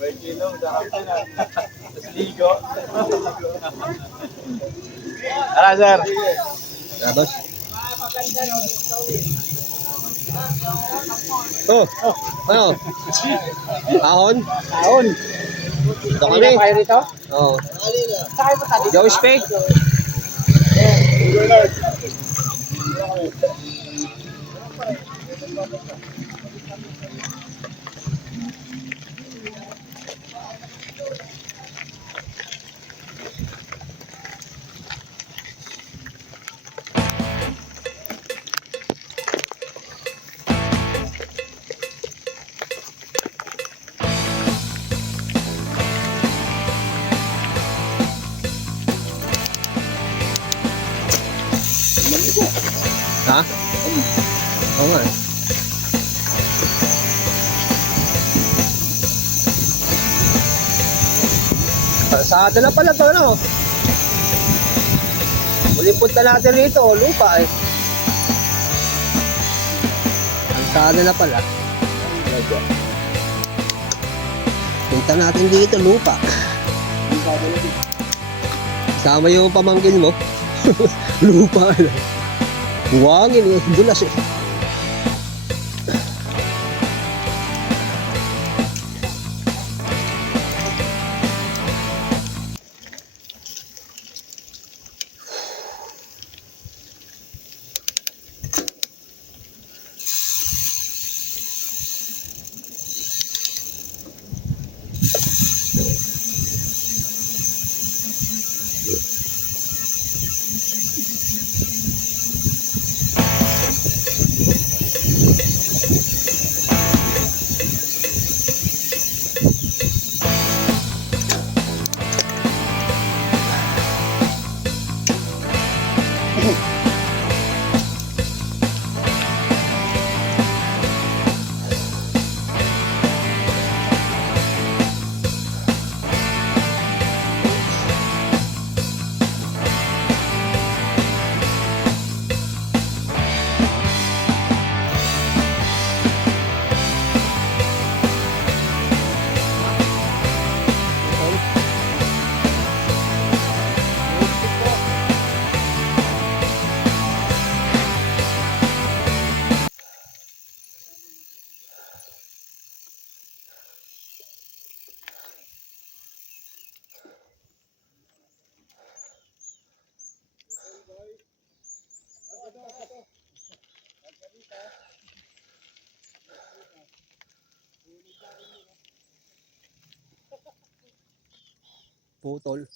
May kilong, sarap na. Tapos ligo. Tara, sir. Tapos? Oh, ano? Ahon? Taon. Ito kami. Kayo rito? Oo. Sakay mo tayo. Joe Spake. Ha? Oo nga. Pasada na pala to, no? Muling punta natin rito, lupa eh. Pasada na pala. Punta natin dito, lupa. Kasama yung pamangkin mo. Lupa eh. Buwangin eh, dulas eh. Putol.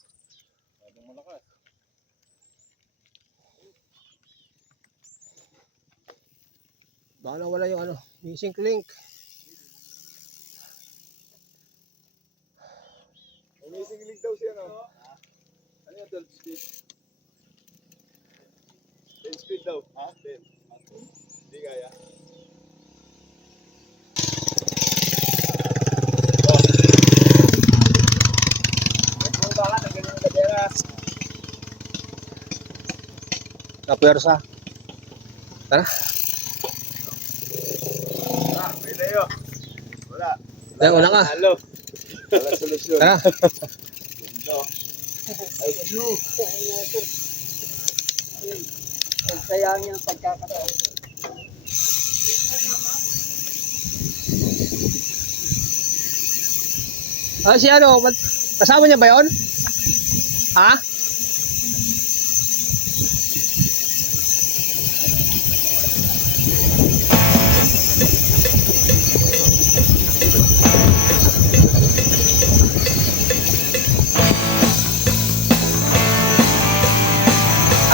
Baka nawala yung ano, missing link. Missing link daw siya, no? Ano yung 12 speed? 10 speed daw. Ha? 10. Hindi kaya. Kapwersa. Tara. May tayo. Wala. Kaya wala ka. Halo. Wala solusyon. Tara. Sayang yung pagkakataon. Ah, si ano, kasama niya ba yun? Ha?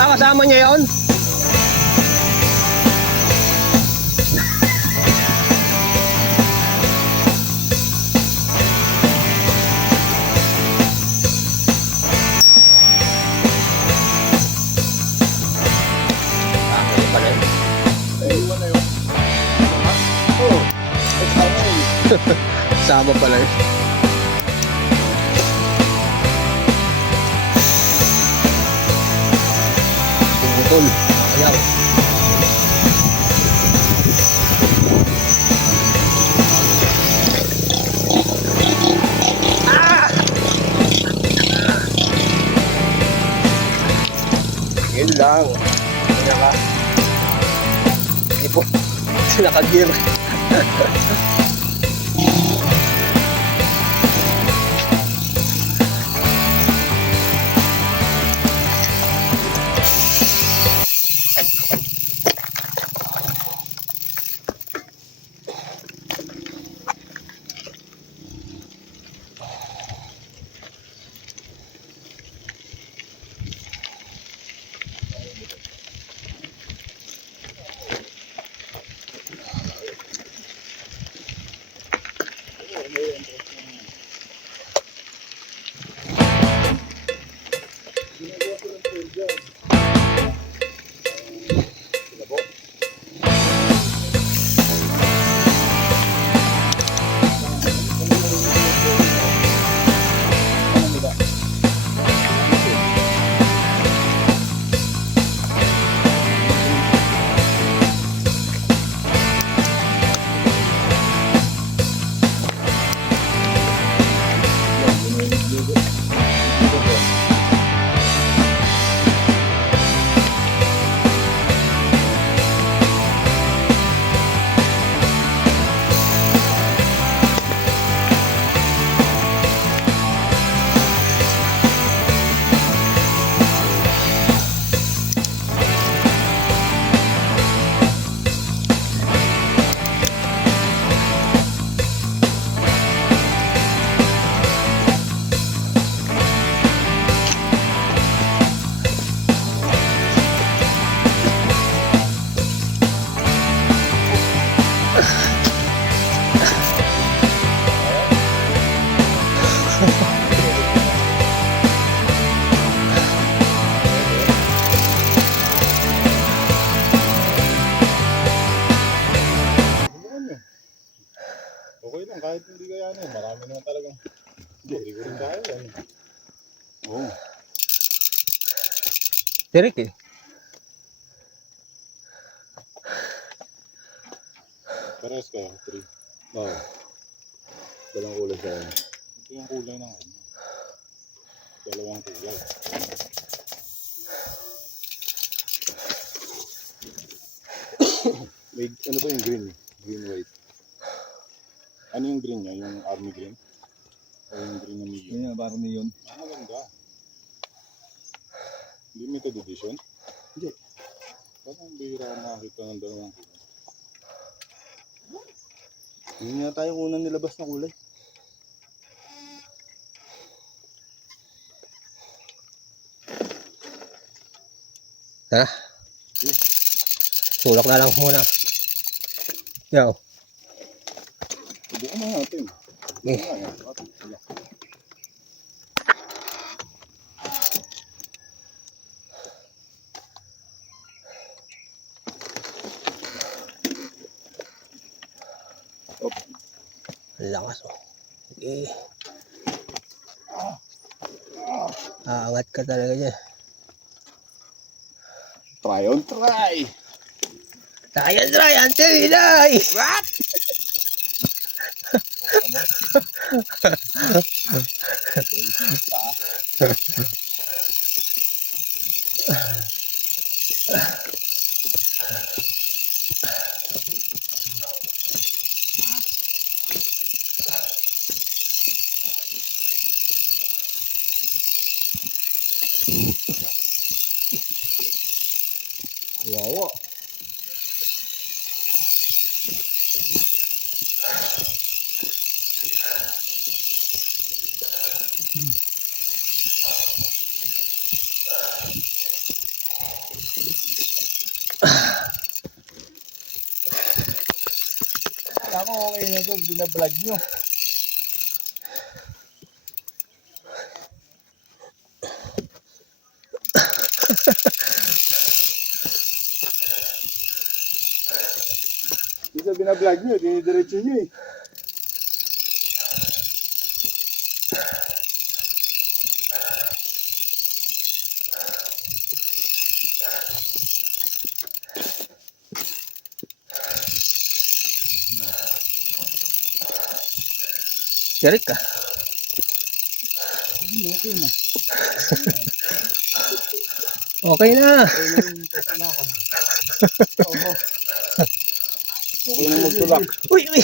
Ah, kasama niya yun? Sama pala yun. Putol. Ayaw. lang. Hindi po. Nakagear. Okay lang, kahit hindi kaya na eh. Marami naman talagang. Hindi ko rin kaya yan. Oo. Tirik eh. Pares ka, 3. Oo. Dalawang kulay sa akin. Ito yung kulay ng ano. Dalawang kulay. May ano ba yung green? Green white. Ano yung green niya? Yung army green? O yung green na medium? Yun yung parang yun. Ah, maganda. Limited edition? Hindi. Parang bihira nakakita ng dalawang kulay. Yun nga tayo unang nilabas na kulay. Ha? Tulak na lang muna. Yo. Subukan na natin. Eh. Ang lakas oh. Eh. Aangat ka talaga dyan. Try on try! Tayo try until we die! What? Wow. Alam ko okay na ito, binablog nyo. Hindi sa binablog nyo, dinidiretso nyo eh. Tirik ka. Okay na. Okay na. Okay na magtulak. Uy, uy.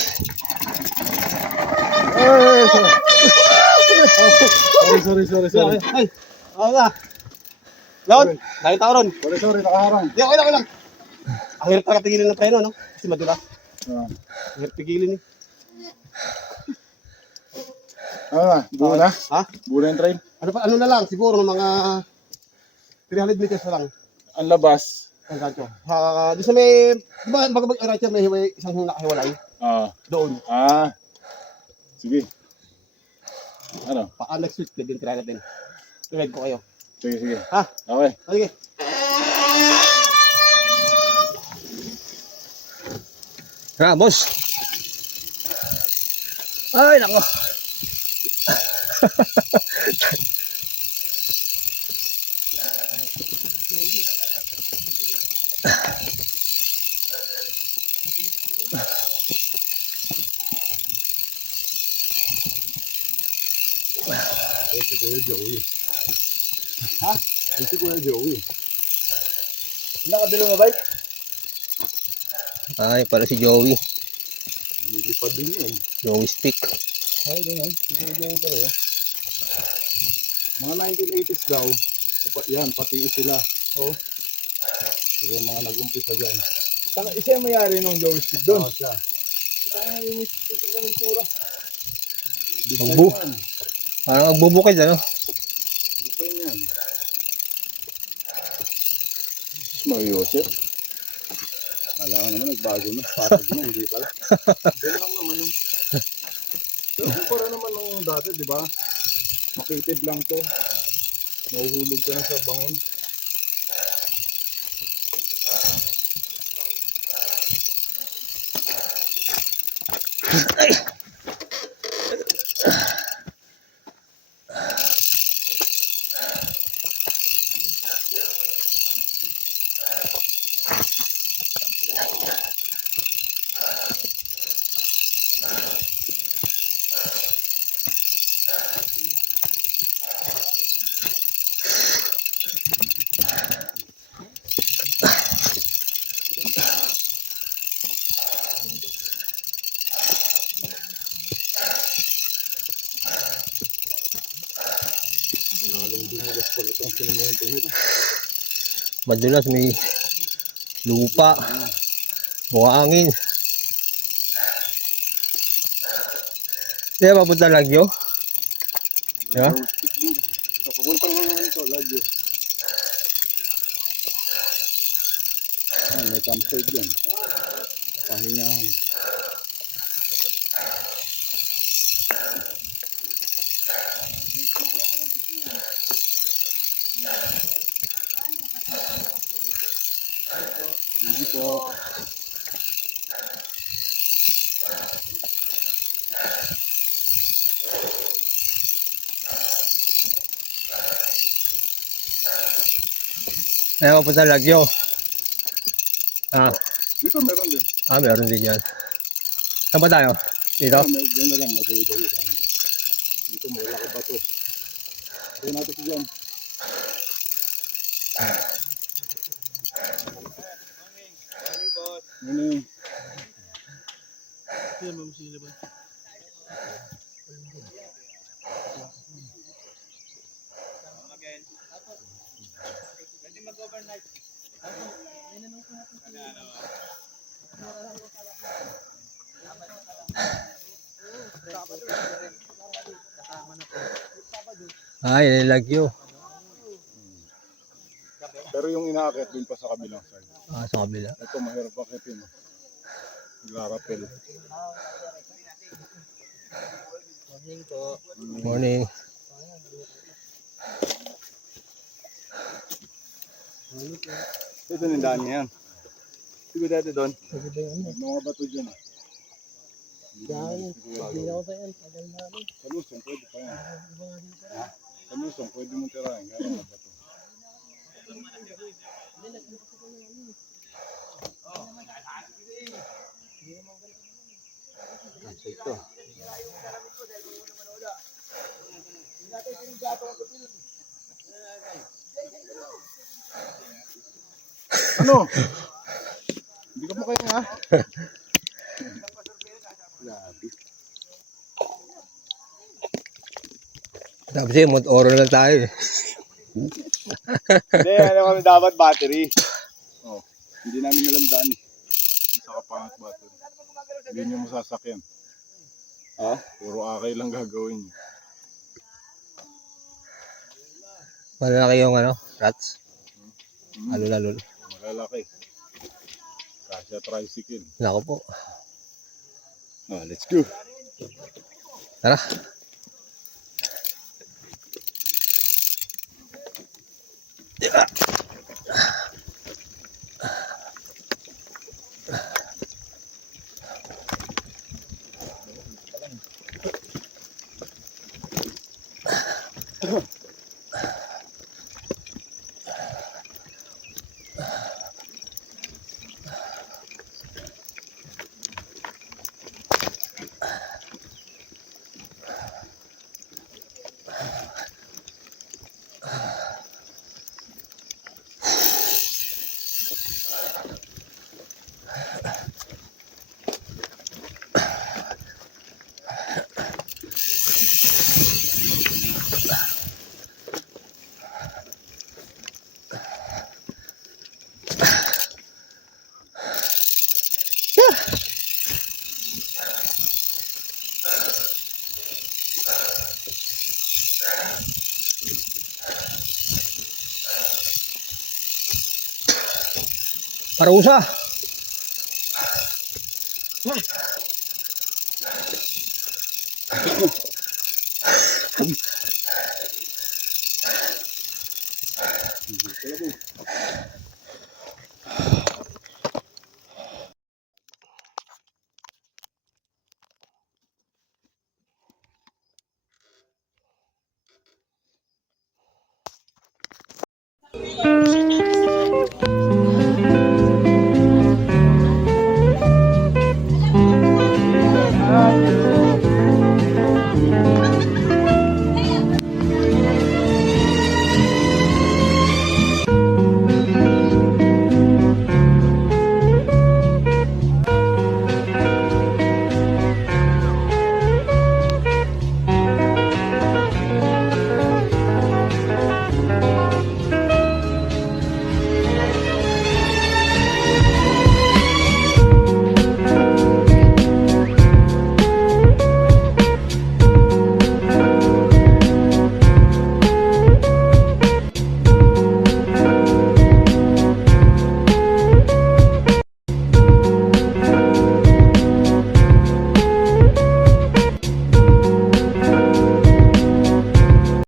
Sorry. Ay! Oo nga. Laon! Nakita ko ron. Sorry, nakaharang. Di, okay lang. Ang hirap talaga pigilin ng preno, no? Kasi madulas. Ah. Ang hirap pigilin eh. Ano na? Buo na? Ha? Buo na yung trail? Ano na lang, siguro mga 300 meters na lang. Ang labas. Ang ganito. Doon sa may, di ba, mag-right may hiwalay, isang nakahiwalay? Ah. Doon. Ah. Sige. Ano? Next week, pwede try natin. Tuwid ko kayo. Sige. Ha? Okay. Sige. Boss. Ay, nako. Nakadalo na bike? Ay, para si Joey. Lilipad din yun. Joey stick. Ay, ganyan. Siguro ganyan pala yun. Mga 1980s daw. Yan, pati sila. Oo. Siguro mga nag-umpisa dyan. Isa yung mayari nung joystick doon. Oo, siya. Kaya yung joystick ng itsura. Parang magbubukid, ano? Ito yan. Mario Joseph. Alam ko naman, nagbago na. Patag na, hindi pala. Ganun lang naman. Pero kumpara naman nung dati, di ba? Makitid lang to. Mahuhulog ka na sa bangon. Madulas may lupa. Buhangin. Di ba papunta Lagyo? Di ba? Papunta mo naman ito, lagyo. May campsite dyan. Pahingahan. Dito. Di ba papunta Lagyo? Dito meron din. Meron din yan. Saan ba tayo? Dito? Diyan na lang, masaya-dali. Dito may laki ba to? Dito natin si John. Morning. Ay, Lagyo. Pero yung inaakit dun pa sa kabilang side. Sa kabila. Ito mahirap akitin. Naglarapel. Morning. Ito yung daan niya yan. Sige dati doon. Mga bato dyan. Kalusong, pwede pa yan. Kalusong, pwede mong tirahin. Kaya mga bato. Ito. ano? Hindi ka mo kaya nga. Grabe. Tapos yun, oro na tayo eh. Hindi, ano kami dapat battery. Oh, hindi namin nalamdaan eh. Sa kapangat battery. Hindi nyo masasakyan. Ha? Puro akay lang gagawin nyo. Malalaki yung ano, rats. Alul-alul. Malalaki. Kasya tricycle. Nako po. Oh, let's go. Tara. Parusa.